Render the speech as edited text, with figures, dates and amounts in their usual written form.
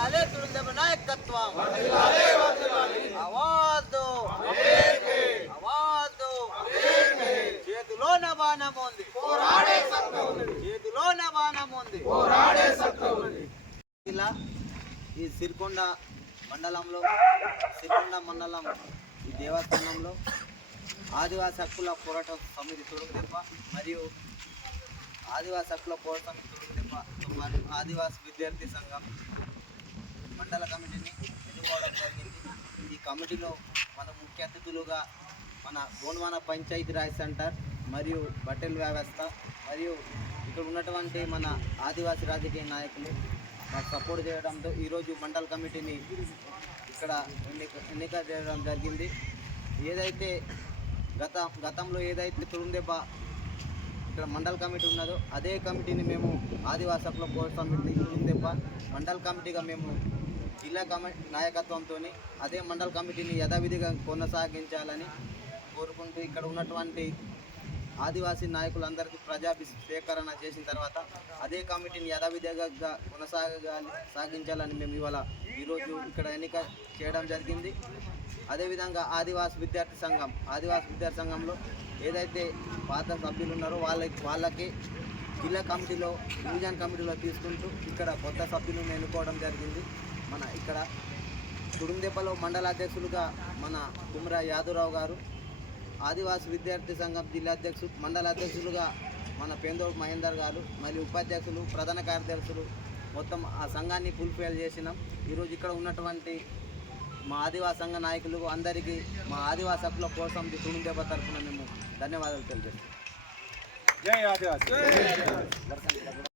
వర్ధిల్లాలే తురుందెబ్బ నాయకత్వం. Award award చేతిలోన బాణం ఉంది, చేతిలోన బాణం ఉంది. ఇలా ఈ సిరికొండ మండలం ఈ దేవస్థానంలో ఆదివాసీ హక్కుల పోరాట సమితి తురుందెబ్బ మరియు ఆదివాసీ హక్కుల పోరాట సమితి తురుందెబ్బ మరియు ఆదివాసీ విద్యార్థి సంఘం మండల కమిటీని ఎన్నుకోవడం జరిగింది. ఈ కమిటీలో మన ముఖ్య అతిథులుగా మన గోండ్వాన పంచాయతీరాజ్ సెంటర్ మరియు బట్టెల వ్యవస్థ మరియు ఇక్కడ ఉన్నటువంటి మన ఆదివాసీ రాజకీయ నాయకులు మాకు సపోర్ట్ చేయడంతో ఈరోజు మండల కమిటీని ఇక్కడ ఎన్నిక చేయడం జరిగింది. ఏదైతే గతంలో ఏదైతే తురుందెబ్బ ఇక్కడ మండల కమిటీ ఉన్నదో అదే కమిటీని మేము ఆదివాసీ హక్కుల పోరాట సమితి తురుందెబ్బ మండల కమిటీగా మేము జిల్లా నాయకత్వంతో అదే మండల కమిటీని యథావిధిగా కొనసాగించాలని కోరుకుంటూ ఇక్కడ ఉన్నటువంటి ఆదివాసీ నాయకులందరికీ ప్రజా సేకరణ చేసిన తర్వాత అదే కమిటీని యథావిధిగా సాగించాలని మేము ఈరోజు ఇక్కడ ఎన్నిక చేయడం జరిగింది. అదేవిధంగా ఆదివాసీ విద్యార్థి సంఘంలో ఏదైతే పాత సభ్యులు ఉన్నారో వాళ్ళకి జిల్లా కమిటీలో డివిజన్ కమిటీలో తీసుకుంటూ ఇక్కడ కొత్త సభ్యులను ఎన్నుకోవడం జరిగింది. మన ఇక్కడ తురుందెబ్బలో మండల అధ్యక్షులుగా మన కుమరా యాదవరావు గారు, ఆదివాసీ విద్యార్థి సంఘం జిల్లా మండల అధ్యక్షులుగా మన పేందోడు మహేందర్ గారు మరియు ఉపాధ్యక్షులు ప్రధాన కార్యదర్శులు మొత్తం ఆ సంఘాన్ని ఫుల్ఫిల్ చేసినాం. ఈరోజు ఇక్కడ ఉన్నటువంటి మా ఆదివాసీ సంఘ నాయకులు అందరికీ మా ఆదివాసీ హక్కుల పోరాట సమితి తురుందెబ్బ తరఫున మేము ధన్యవాదాలు తెలియజేస్తాం. జై ఆదివాసీ.